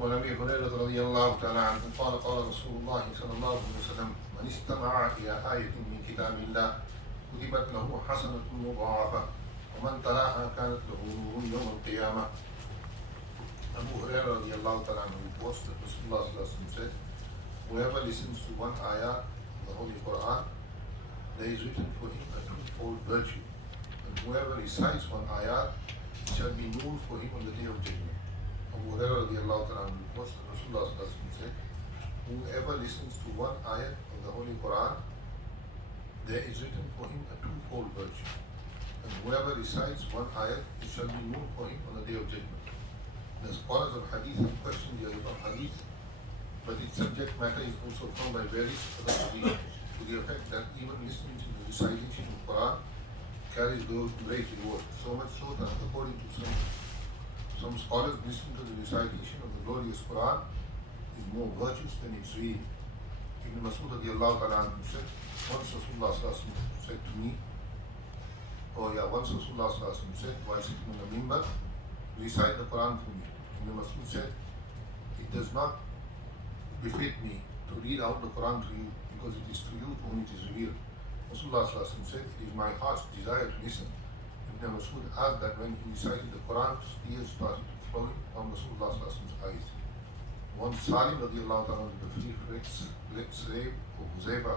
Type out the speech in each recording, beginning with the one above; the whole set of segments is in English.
وعن ابي هريره رضي الله تعالى عنه قال قال رسول الله صلى الله عليه وسلم من استمع الى آية من كتاب الله كتبت له حسنة مضاعفة ومن تلاها كانت له نور يوم القيامة. Abu Hurairah radiallahu ta'ala reports that Rasulullah said, whoever listens to one ayah of the Holy Quran, there is written for him a twofold virtue. And whoever recites one ayah, it shall be nur for him on the day of judgment. Abu Hurairah radiallahu ta'ala reports that Rasulullah said, whoever listens to one ayah of the Holy Quran, there is written for him a twofold virtue. And whoever recites one ayah, it shall be nur for him on the day of judgment. The scholars of hadith have questioned the ayah of hadith, but its subject matter is also found by various other hadith to the effect that even listening to the recitation of Quran carries great reward. So much so that according to some scholars, listening to the recitation of the glorious Quran is more virtuous than its reading. Ibn Mas'ud radiallahu ta'ala said, once Rasulullah said to me, once Rasulullah said while sitting on the mimbar, recite the Quran for me. Ibn Mas'ud said, it does not befit me to read out the Quran to you because it is to you to whom it is revealed. Rasulullah said, it is my heart's desire to listen. Ibn Mas'ud asked that when he recited the Quran, tears started flowing from Rasulullah's eyes. Once Salim radiallahu ta'ala, the free slave of Huzaifa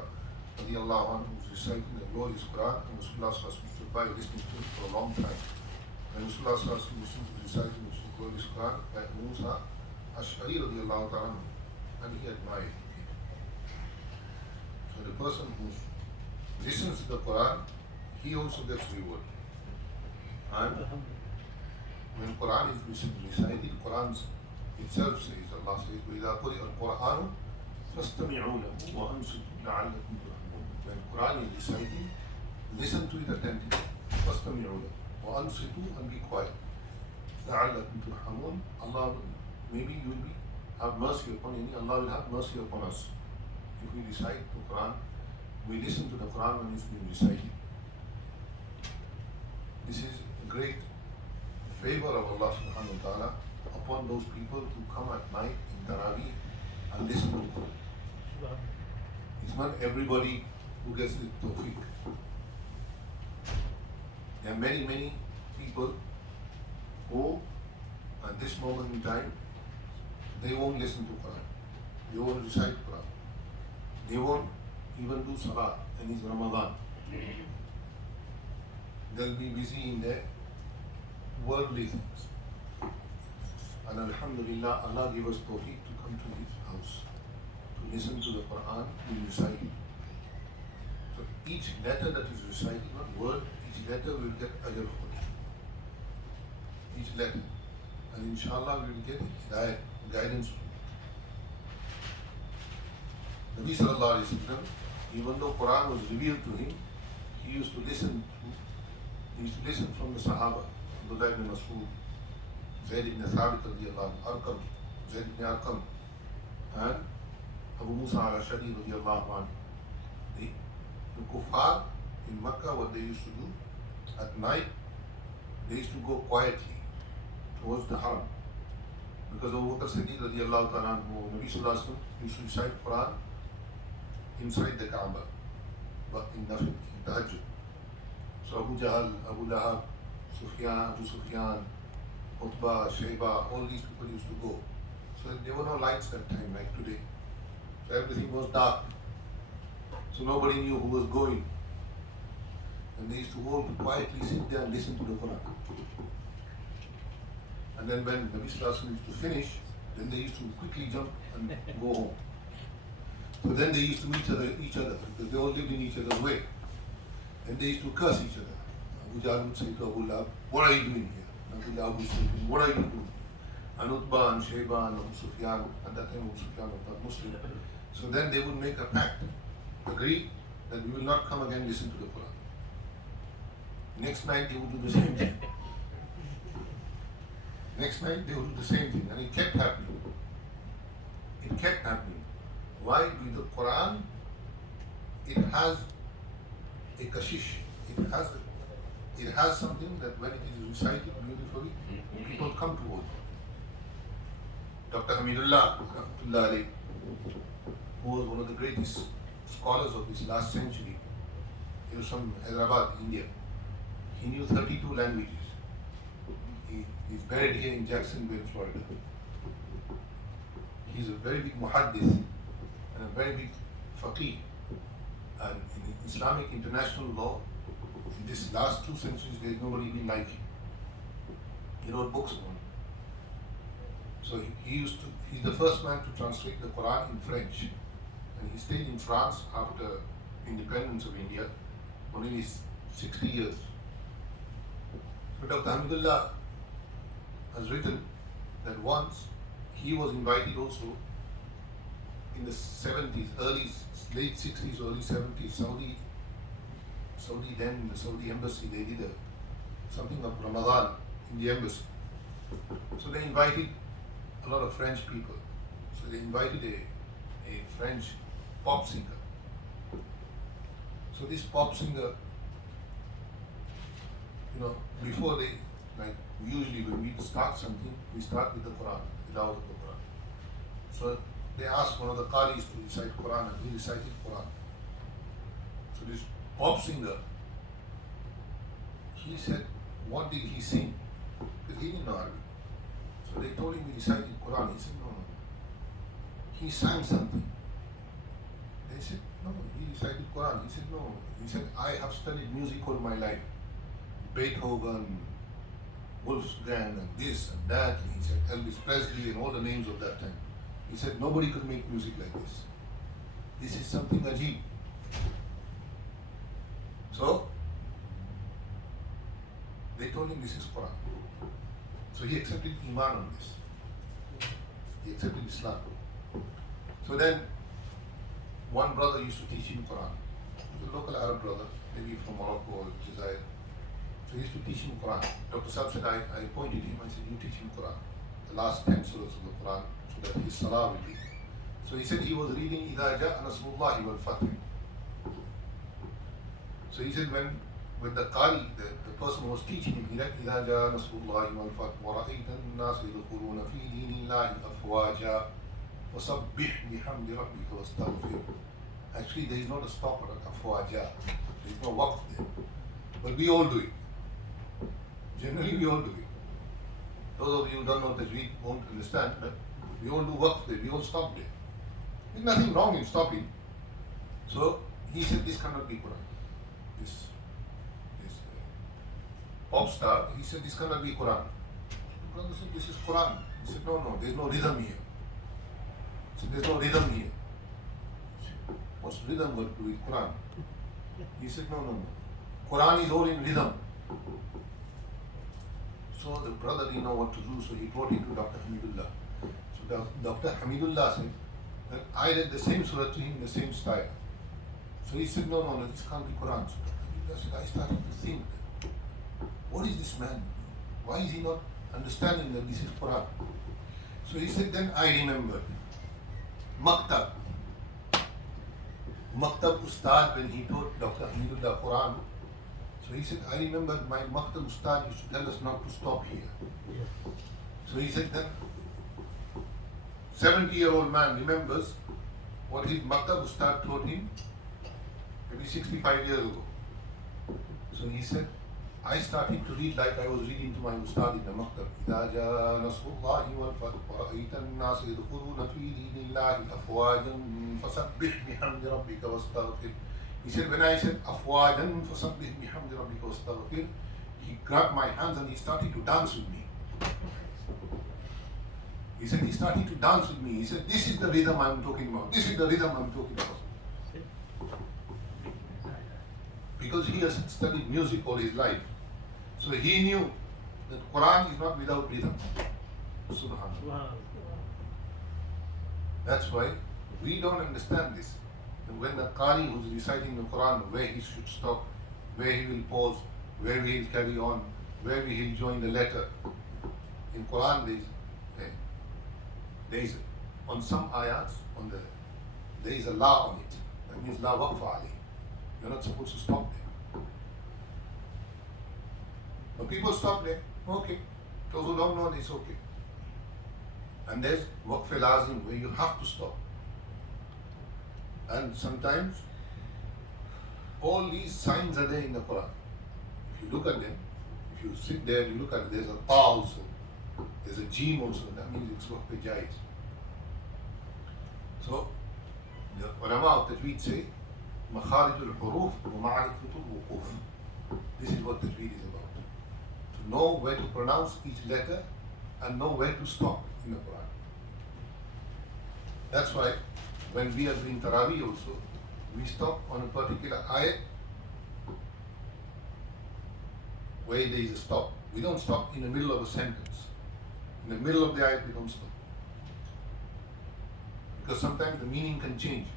radiallahu anhu, was reciting the glorious Quran, and Rasulullah stood by listening to it for a long time. When Rasulullah listened to the reciting of the glorious Quran by Musa Ash'ari radiallahu ta'ala, and he admired it. So the person who listens to the Quran, he also gets reward. And when Quran is recited, Quran itself says, Allah says, وَإِذَا قُرِئَ الْقُرْآنُ فَاسْتَمِعُوا لَهُ وَأَنصِتُوا لَعَلَّكُمْ تُرْحَمُونَ. When Quran is recited, listen to it attentively. فَاسْتَمِعُوا لَهُ وَأَنصِتُوا, and be quiet. لَعَلَّكُمْ تُرْحَمُونَ. Allah, maybe you will have mercy upon you. Allah will have mercy upon us. If we recite the Quran, we listen to the Quran when it's being recited. This is a great favor of Allah subhanahu wa ta'ala upon those people who come at night in Taraweeh and listen to the Quran. It's not everybody who gets the tawfiq. There are many, many people who at this moment in time, they won't listen to Quran. They won't recite Quran. They won't even do Salah, and it's Ramadan. They'll be busy in their worldly things. And Alhamdulillah, Allah gave us tawfiq to come to His house, to listen to the Quran being recited. So each letter that is recited, not word, each letter will get ajr for it. Each letter. And inshallah we will get hidayat, guidance. Nabi sallallahu alayhi wa sallam, even though Quran was revealed to him, he used to listen from the Sahaba, Abdullah ibn Mas'ud, Zayd ibn Thabit radiallahu anhu, Zayd ibn Arqam, and Abu Musa al-Ashari radiallahu anhu. The kuffar in Makkah, what they used to do, at night, they used to go quietly towards the Haram. Because Abu Bakr Siddiq radiallahu ta'ala anhu, Nabi sallallahu alayhi wa sallam used to recite Quran inside the Kaaba, but in Nafil, in Tahajjud. So Abu Jahl, Abu Lahab, Abu Sufyan, Utbah, Shayba, all these people used to go. So there were no lights that time like today. So everything was dark. So nobody knew who was going. And they used to all quietly sit there and listen to the Quran. And then when Nabi Sallallahu Alaihi Wasallam used to finish, then they used to quickly jump and go home. So then they used to meet each other because they all lived in each other's way. And they used to curse each other. Abu Jahl would say to Abu Lahab, what are you doing here? And Abu Lahab would say to him, what are you doing? And Utbah and Shayba and Abu Sufyan, at that time Abu Sufyan was not Muslim. So then they would make a pact, agree that we will not come again listen to the Quran. Next night they would do the same thing. Next night they would do the same thing, and it kept happening. It kept happening. Why? With the Quran, it has a kashish. It has something that when it is recited beautifully, people come towards it. Dr. Hamidullah, who was one of the greatest scholars of this last century, he was from Hyderabad, India. He knew 32 languages. He's buried here in Jacksonville, Florida. He's a very big muhaddith and a very big faqih. And in Islamic international law, in this last 2 centuries, there's nobody been like him. He wrote books on it. So he's the first man to translate the Quran in French. And he stayed in France after independence of India for nearly 60 years. But Dr. Hamidullah has written that once he was invited also in the 70s, late 60s, early 70s, Saudi then, the Saudi embassy, they did something of Ramadan in the embassy. So they invited a lot of French people. So they invited a French pop singer. So this pop singer, before they, like usually when we start something, we start with the Quran, the Dawah of the Quran. So they asked one of the Qaris to recite Quran, and he recited Quran. So this pop singer, he said, what did he sing? Because he didn't know Arabic. So they told him he recited Quran. He said, no. He sang something. They said, no, he recited Quran. He said, no. He said, I have studied music all my life. Beethoven, Wolfgang, and this and that. And he said, Elvis Presley and all the names of that time. He said, nobody could make music like this. This is something ajib. So, they told him this is Quran. So he accepted Iman on this. He accepted Islam. So then, one brother used to teach him Quran. He was a local Arab brother, maybe from Morocco or Jazair. So he used to teach him Quran. Dr. Saab said, I appointed him. I said, you teach him Quran. The last 10 surahs of the Quran, so that his Salah will be. So he said he was reading إِذَا جَاءَ نَصْرُ اللَّهِ وَالْفَتْحِ. So he said when the Qari, the person who was teaching him, he read إِذَا جَاءَ نَصْرُ اللَّهِ وَالْفَتْحِ وَرَأَيْتَ النَّاسَ يَدْخُلُونَ فِي دِينِ اللَّهِ أَفْوَاجًا فَسَبِّحْ بِحَمْدِ رَبِّكَ وَاسْتَغْفِرْ. Actually, there is not a stop at أفواجا. There is no waqf there. But we all do it. Generally, we all do it. Those of you who don't know Tajweed won't understand, but we all do waqf there. We all stop there. There's nothing wrong in stopping. So he said, this cannot be Quran. This pop star, he said, this cannot be Quran. The brother said, this is Quran. He said, no, there's no rhythm here. He said, there's no rhythm here. Said, what's rhythm got to do with Quran? He said, no. Quran is all in rhythm. So the brother didn't know what to do, so he brought it to Dr. Hamidullah. So Dr. Hamidullah said that I read the same surah to him in the same style. So he said, no, this can't be Quran. So Dr. Hamidullah said, I started to think, what is this man? Why is he not understanding that this is Quran? So he said, then I remembered. Maktab Ustad, when he taught Dr. Hamidullah Quran, so he said, I remember my Maktab Ustad used to tell us not to stop here. So he said, then 70-year-old man remembers what his Maktab Ustad taught him maybe 65 years ago. So he said, I started to read like I was reading to my Ustad in the Maktab. إِذَا جَاءَ نَصْرُ اللَّهِ وَالْفَتْحُ وَرَأَيْتَ النَّاسَ يَدْخُلُونَ فِي دِينِ اللَّهِ أَفْوَاجًا فَسَبِّحْ بِحَمْدِ رَبِّكَ وَاسْتَغْفِرْ. He said, when I said أَفْوَاجًا فَسَبِّحْ بِحَمْدِ رَبِّكَ وَاسْتَغْفِرْ, he grabbed my hands and he started to dance with me. He said, he started to dance with me. He said, this is the rhythm I'm talking about. This is the rhythm I'm talking about. Because he has studied music all his life. So he knew that Quran is not without rhythm. Subhanallah. That's why we don't understand this. And when the Qari who's reciting the Quran, where he should stop, where he will pause, where he will carry on, where he will join the letter. In Quran there is on some ayats, there is a la on it. That means la waqfa alayh. You're not supposed to stop there. But people stop there. Okay. Those who don't know, it's okay. And there's waqf lazim where you have to stop. And sometimes all these signs are there in the Quran. If you look at them, if you sit there and you look at it, there's a ta also, there's a jim also, that means it's waqf jaiz. So the ulama of tajweed say, makharij al-huruf wa ma'rifat al-wuquf. This is what tajweed is about. To know where to pronounce each letter and know where to stop in the Quran. That's why when we are doing Taraweeh also, we stop on a particular ayat where there is a stop. We don't stop in the middle of a sentence. In the middle of the ayat we don't stop. Because sometimes the meaning can change.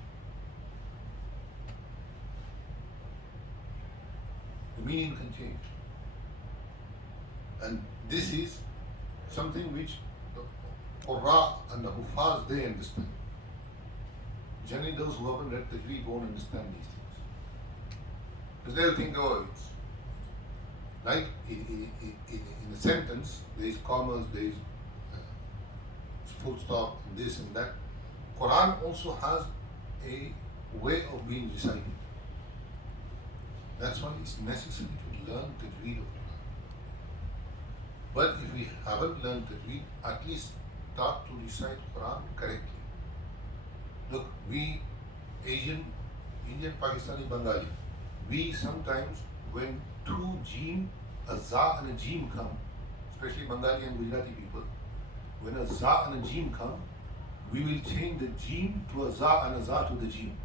The meaning can change. And this is something which the Qurra and the Hufaz, they understand. Generally those who haven't read Tajweed won't understand these things. Because they'll think, oh, it's like in a sentence, there is commas, there is full stop, and this and that. Quran also has a way of being recited. That's why it's necessary to learn Tajweed of Quran. But if we haven't learned Tajweed, at least start to recite Quran correctly. Look, we Asian, Indian, Pakistani, Bengali, we sometimes when two jim, a za and a jim come, especially Bengali and Gujarati people, when a za and a jim come, we will change the jim to a za and a za to the jim.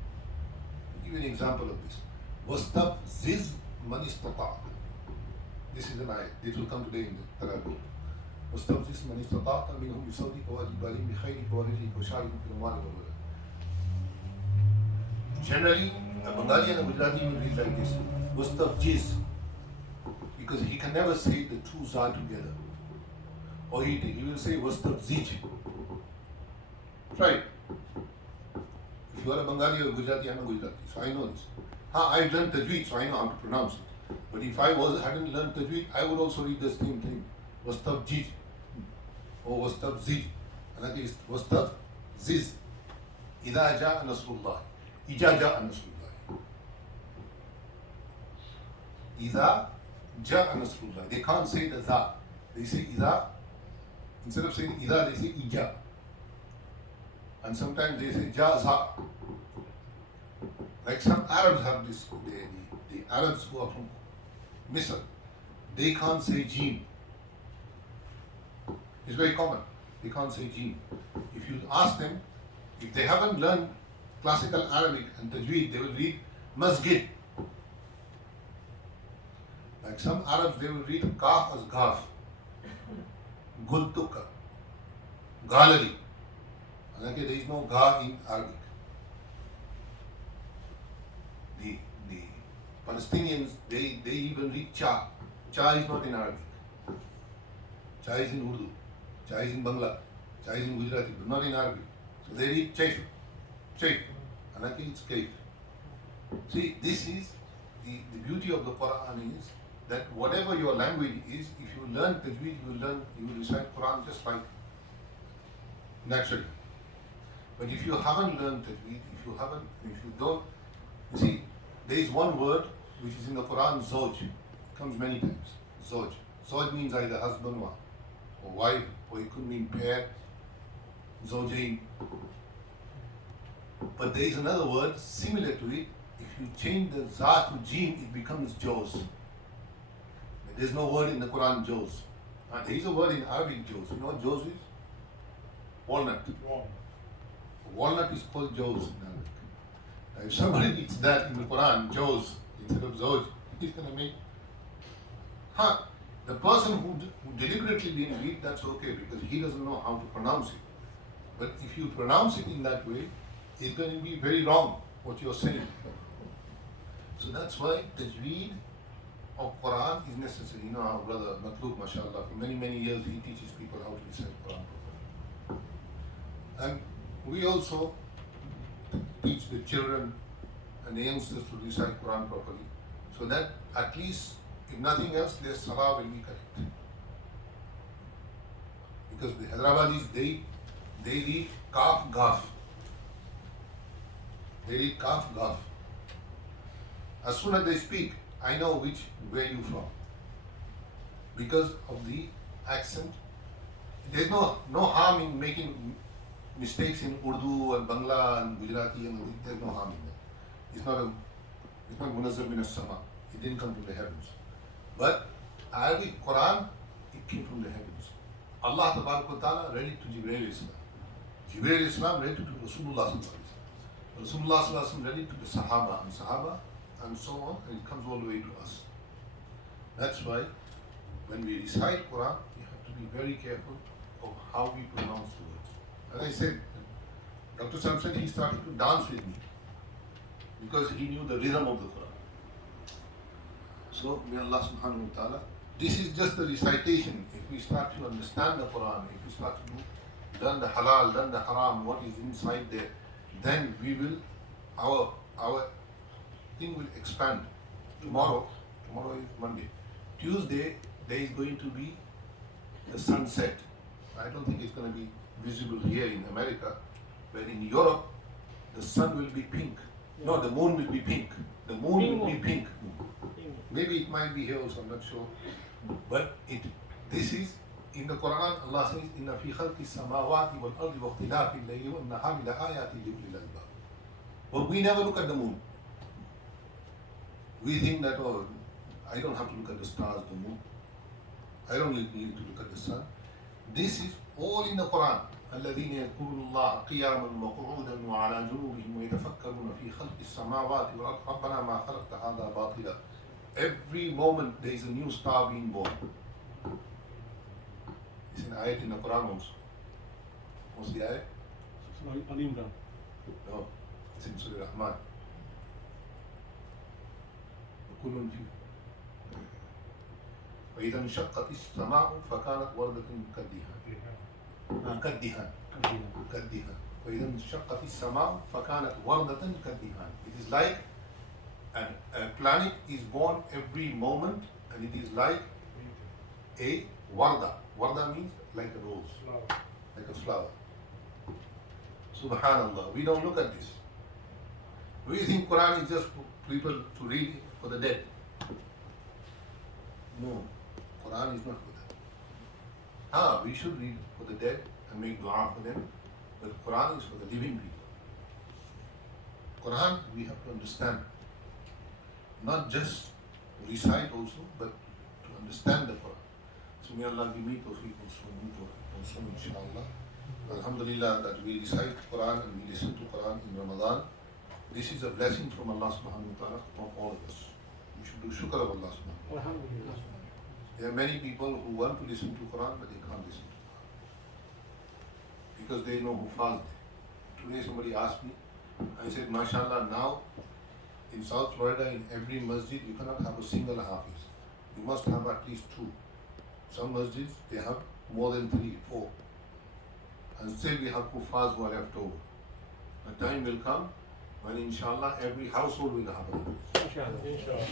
I'll give you an example of this. Wastafziz man istata'. This is an ayat. This will come today in the Taraweeh. Wastafziz man istata' minhum yusawwika wa jibalihim bi khayrika wa rijlika wa sha'rika fil amwali wal awlad. Generally, a Bengali and a Gujarati will read like this. Wastafziz. Because he can never say the two za together. Or he will say wastafzij. Try it. If you are a Bengali or a Gujarati, I am a Gujarati, so I know this. I've learned Tajweed, so I know how to pronounce it. But if I hadn't learned Tajweed, I would also read the same thing. Wastafjij or wastafzij. And I think it's wastafziz. Idha ja'a nasrullah. Ija ja'a nasrullah. Idha ja'a nasrullah. They can't say the za. They say idha. Instead of saying idha, they say ija. And sometimes they say jaza. Like some Arabs have this, the Arabs who are from Misr, they can't say jim. It's very common. They can't say jim. If you ask them, if they haven't learned classical Arabic and Tajweed, they will read Masjid. Like some Arabs, they will read Kaf as Gaf, Gultuka, Galari. And there is no Ga in Arabic. The Palestinians, they even read Cha. Cha is not in Arabic. Cha is in Urdu. Cha is in Bangla. Cha is in Gujarati, but not in Arabic. So they read Chaif. Chaif. And I think it's Kaif. See, this is the beauty of the Quran is that whatever your language is, if you learn Tajweed, you will recite Quran just like naturally. But if you haven't learned Tajweed, if you don't, you see, there is one word which is in the Quran, Zoj. It comes many times. Zoj. Zoj means either husband or wife, or it could mean pair, Zojain. But there is another word similar to it. If you change the za to jim, it becomes Joz. There is no word in the Quran, Joz. There is a word in Arabic, Joz. You know what Joz is? Walnut. Walnut is called Joz in Arabic. If somebody eats that in the Quran, Joz, instead of Zoj, he's going to make. The person who deliberately didn't read, that's okay because he doesn't know how to pronounce it. But if you pronounce it in that way, it's going to be very wrong what you're saying. So that's why Tajweed of Quran is necessary. You know our brother Matlub, mashallah, for many, many years he teaches people how to recite Quran properly. And we also teach the children and the youngsters to recite Quran properly, so that at least, if nothing else, their Salah will be correct. Because the Hyderabadis, they read kaf gaf. They read kaf gaf. As soon as they speak, I know where you from. Because of the accent. There's no harm in making mistakes in Urdu and Bangla and Gujarati, and there's no harm in that. It's not munazzar min as-sama. It didn't come from the heavens. But Arabic Quran, it came from the heavens. Allah Ta'ala read it to Jibreel Islam. Jibreel Islam read it to Rasulullah Sallallahu Alaihi Wasallam. Rasulullah Sallallahu Alaihi Wasallam read it to the Sahaba, and so on, and it comes all the way to us. That's why when we recite Quran, we have to be very careful of how we pronounce the words. As I said, Dr. Sam said he started to dance with me because he knew the rhythm of the Quran. So, may Allah subhanahu wa ta'ala, this is just the recitation. If we start to understand the Quran, if we start to learn the halal, learn the haram, what is inside there, then we will, our thing will expand. Tomorrow is Monday. Tuesday, there is going to be the sunset. I don't think it's going to be visible here in America, but in Europe, the sun will be pink. No, the moon will be pink. The moon will be pink. Maybe it might be here also, I'm not sure. But this is in the Quran. Allah says, "Inna fi khalqi samawati wal ardi wa ikhtilafi al-layli wan nahari la ayatin li ulil albab." But we never look at the moon. We think that, oh, I don't have to look at the stars, the moon. I don't need to look at the sun. This is all in the Quran. الذين يذكرون الله قياما وقعودا وعلى جنوبهم ويتفكرون في خلق السماوات والأرض ربنا ما خلقت هذا باطلا. Every moment there is a new star being born. It's an ayat in the Quran also. What's the ayat? Al-Imran. No, it's in Surah Rahman. وكل فيه وإذا انشقت السماء فكانت وردة كالدهان. وإذا انشقت السماء فكانت وردة كالدهان. It is like a planet is born every moment, and it is like a warda. Warda means like a rose, like a flower. Subhanallah. We don't look at this. We think Quran is just for people to read for the dead. No, Quran is not for that. We should read for the dead and make dua for them, but Quran is for the living people. Quran we have to understand, not just recite also, but to understand the Quran. So may Allah give me tawfiq also inshallah. Alhamdulillah that we recite Quran and we listen to Quran in Ramadan. This is a blessing from Allah subhanahu wa ta'ala from all of us. We should do shukr of Allah subhanahu wa ta'ala. There are many people who want to listen to Quran, but they can't listen to Quran because they know who fast. Today somebody asked me, I said, mashallah, now in South Florida, in every masjid, you cannot have a single hafiz. You must have at least two. Some masjids, they have more than 3, 4. And still we have kuffars who are left over. A time will come when inshallah every household will have a hafiz. Inshallah.